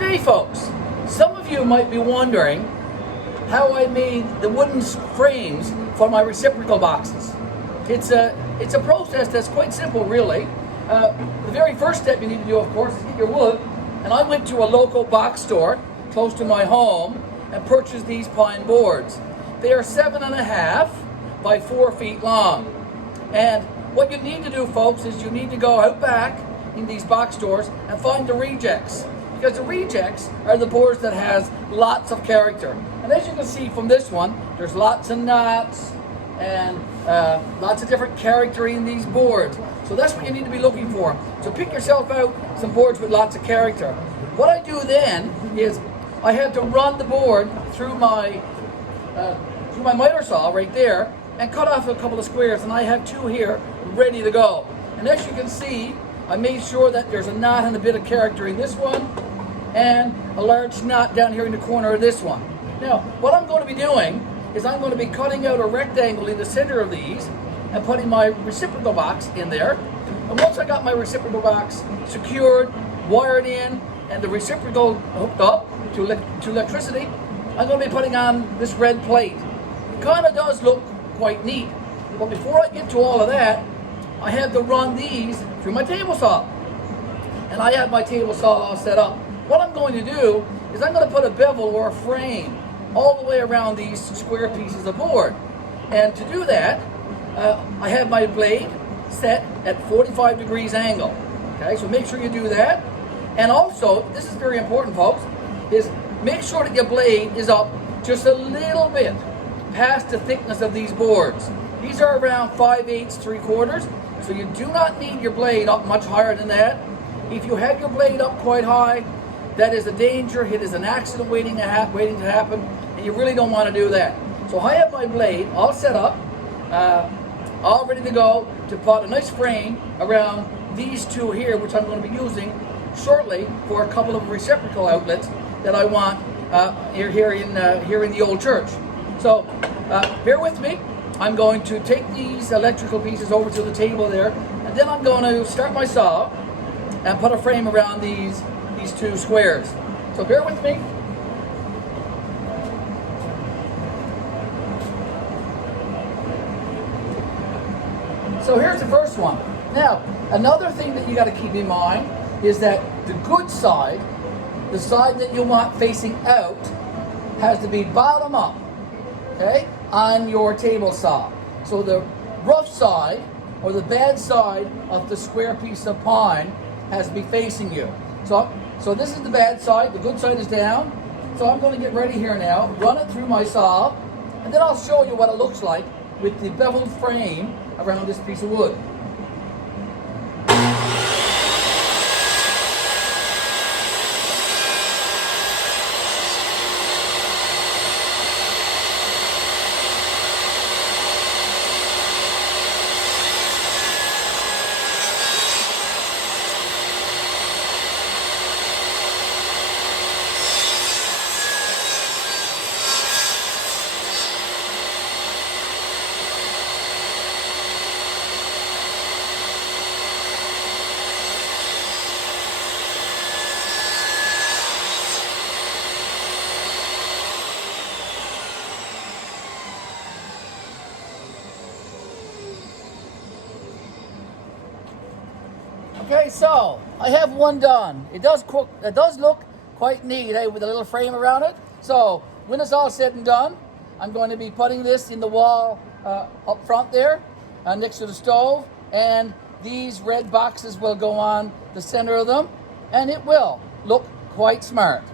Today, folks, some of you might be wondering how I made the wooden frames for my reciprocal boxes. It's a process that's quite simple, really. The very first step you need to do, of course, is get your wood. And I went to a local box store close to my home and purchased these pine boards. They are 7.5 by 4 feet long. And what you need to do, folks, is you need to go out back in these box stores and find the rejects. Because the rejects are the boards that has lots of character. And as you can see from this one, there's lots of knots and lots of different character in these boards. So that's what you need to be looking for. So pick yourself out some boards with lots of character. What I do then is I had to run the board through my miter saw right there and cut off a couple of squares, and I have 2 here ready to go. And as you can see, I made sure that there's a knot and a bit of character in this one and a large knot down here in the corner of this one. Now, what I'm going to be doing is I'm going to be cutting out a rectangle in the center of these and putting my reciprocal box in there. And once I got my reciprocal box secured, wired in, and the reciprocal hooked up to electricity, I'm going to be putting on this red plate. It kind of does look quite neat. But before I get to all of that, I had to run these through my table saw. And I have my table saw all set up. What I'm going to do is I'm going to put a bevel or a frame all the way around these square pieces of board. And to do that, I have my blade set at 45 degrees angle. Okay, so make sure you do that. And also, this is very important, folks, is make sure that your blade is up just a little bit past the thickness of these boards. These are around 5/8, 3/4, so you do not need your blade up much higher than that. If you have your blade up quite high, that is a danger. It is an accident waiting to happen, and you really don't want to do that. So I have my blade all set up, all ready to go to put a nice frame around these 2 here, which I'm going to be using shortly for a couple of reciprocal outlets that I want here in the Ole Church. So bear with me. I'm going to take these electrical pieces over to the table there, and then I'm going to start my saw and put a frame around these 2 squares. So bear with me. So here's the first one. Now, another thing that you got to keep in mind is that the good side, the side that you want facing out, has to be bottom up, okay, on your table saw. So the rough side or the bad side of the square piece of pine has to be facing you. So this is the bad side, the good side is down. So I'm going to get ready here now, run it through my saw, and then I'll show you what it looks like with the beveled frame around this piece of wood. Okay, so I have one done. It does look quite neat, with a little frame around it. So when it's all said and done, I'm going to be putting this in the wall up front there, next to the stove, and these red boxes will go on the center of them, and it will look quite smart.